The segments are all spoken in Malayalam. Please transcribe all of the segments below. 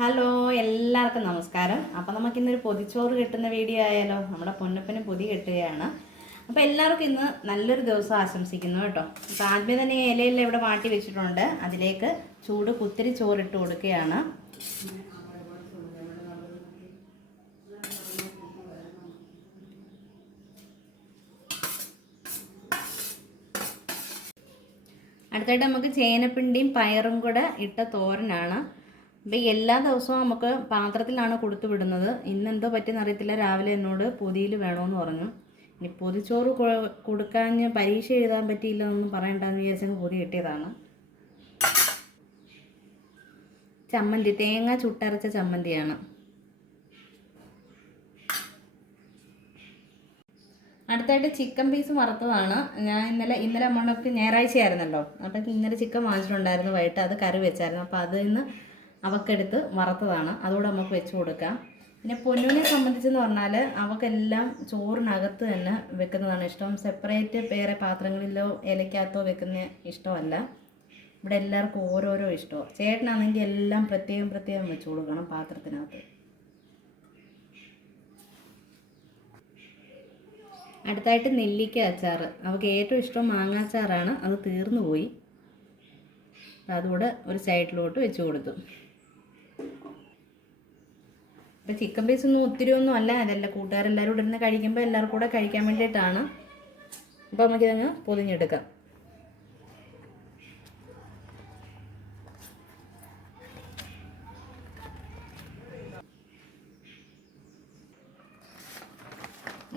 ഹലോ എല്ലാവർക്കും നമസ്കാരം. അപ്പോൾ നമുക്ക് നമുക്കിന്നൊരു പൊതിച്ചോറ് കിട്ടുന്ന വീഡിയോ ആയാലോ? നമ്മുടെ പൊന്നപ്പന് പൊതി കിട്ടുകയാണ്. അപ്പോൾ എല്ലാവർക്കും ഇന്ന് നല്ലൊരു ദിവസം ആശംസിക്കുന്നു കേട്ടോ. അപ്പോൾ ആദ്യമേ തന്നെ ഇലയെല്ലാം ഇവിടെ മാറ്റി വെച്ചിട്ടുണ്ട്. അതിലേക്ക് ചൂട് കുത്തിരി ചോറിട്ട് കൊടുക്കുകയാണ്. അടുത്തായിട്ട് നമുക്ക് ചേനപ്പിണ്ടിയും പയറും കൂടെ ഇട്ട തോരനാണ്. അപ്പോൾ എല്ലാ ദിവസവും നമുക്ക് പാത്രത്തിലാണ് കൊടുത്തു വിടുന്നത്. ഇന്നെന്തോ പറ്റിയെന്ന് രാവിലെ എന്നോട് പൊതിയിൽ വേണമെന്ന് പറഞ്ഞു. ഇനി പൊതിച്ചോറ് കൊടുക്കാൻ പരീക്ഷ എഴുതാൻ പറ്റിയില്ല എന്നൊന്നും പറയണ്ടെന്ന് വിചാരിച്ചങ്ങ് പൊതി കിട്ടിയതാണ്. ചമ്മന്തി തേങ്ങ ചുട്ടരച്ച ചമ്മന്തിയാണ്. അടുത്തായിട്ട് ചിക്കൻ പീസ് വറുത്തതാണ്. ഞാൻ ഇന്നലെ ഇന്നലെ നമ്മൾക്ക് ഞായറാഴ്ചയായിരുന്നല്ലോ. അപ്പം ഇന്നലെ ചിക്കൻ വാങ്ങിച്ചിട്ടുണ്ടായിരുന്നു വൈകിട്ട്. അത് കറി വെച്ചായിരുന്നു. അപ്പോൾ അതിൽ നിന്ന് അവക്കെടുത്ത് വറുത്തതാണ്. അതുകൂടെ നമുക്ക് വെച്ച് കൊടുക്കാം. പിന്നെ പൊന്നുവിനെ സംബന്ധിച്ചെന്ന് പറഞ്ഞാൽ അവക്കെല്ലാം ചോറിനകത്ത് തന്നെ വെക്കുന്നതാണ് ഇഷ്ടം. സെപ്പറേറ്റ് വേറെ പാത്രങ്ങളിലോ ഇലക്കകത്തോ വെക്കുന്ന ഇഷ്ടമല്ല. ഇവിടെ എല്ലാവർക്കും ഓരോരോ ഇഷ്ടമാണ് ചേട്ടനാണെങ്കിൽ എല്ലാം പ്രത്യേകം പ്രത്യേകം വെച്ച് കൊടുക്കണം പാത്രത്തിനകത്ത്. അടുത്തായിട്ട് നെല്ലിക്ക അച്ചാർ അവൾക്ക് ഏറ്റവും ഇഷ്ടം മാങ്ങാച്ചാറാണ് അത് തീർന്നു പോയി അതുകൂടെ ഒരു സൈഡിലോട്ട് വെച്ച് കൊടുത്തു. ഇപ്പം ചിക്കൻ പീസ് ഒന്നും ഒത്തിരി ഒന്നും അല്ല അതല്ല കൂട്ടുകാരെല്ലാവരും കൂടെ ഇരുന്ന് കഴിക്കുമ്പോൾ എല്ലാവർക്കും കൂടെ കഴിക്കാൻ വേണ്ടിയിട്ടാണ്. അപ്പോൾ നമുക്കിതങ്ങ് പൊതിഞ്ഞെടുക്കാം.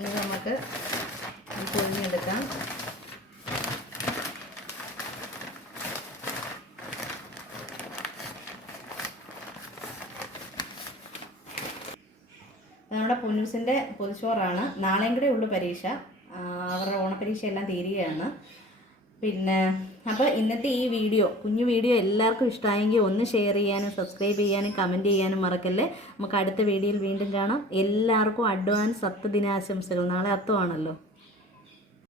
നമുക്ക് നമ്മുടെ പൊന്നൂസിന്റെ പൊതിച്ചോറാണ് നാളെയും കൂടെ ഉള്ളു പരീക്ഷ. അവരുടെ ഓണപരീക്ഷ എല്ലാം തീരുകയാണ്. പിന്നെ അപ്പോൾ ഇന്നത്തെ ഈ വീഡിയോ കുഞ്ഞു വീഡിയോ എല്ലാവർക്കും ഇഷ്ടമായെങ്കിൽ ഒന്ന് ഷെയർ ചെയ്യാനും സബ്സ്ക്രൈബ് ചെയ്യാനും കമന്റ് ചെയ്യാനും മറക്കല്ലേ? നമുക്ക് അടുത്ത വീഡിയോയിൽ വീണ്ടും കാണാം. എല്ലാവർക്കും അഡ്വാൻസ് സത്ത് ദിനാശംസകൾ നാളെ അത്തമാണല്ലോ.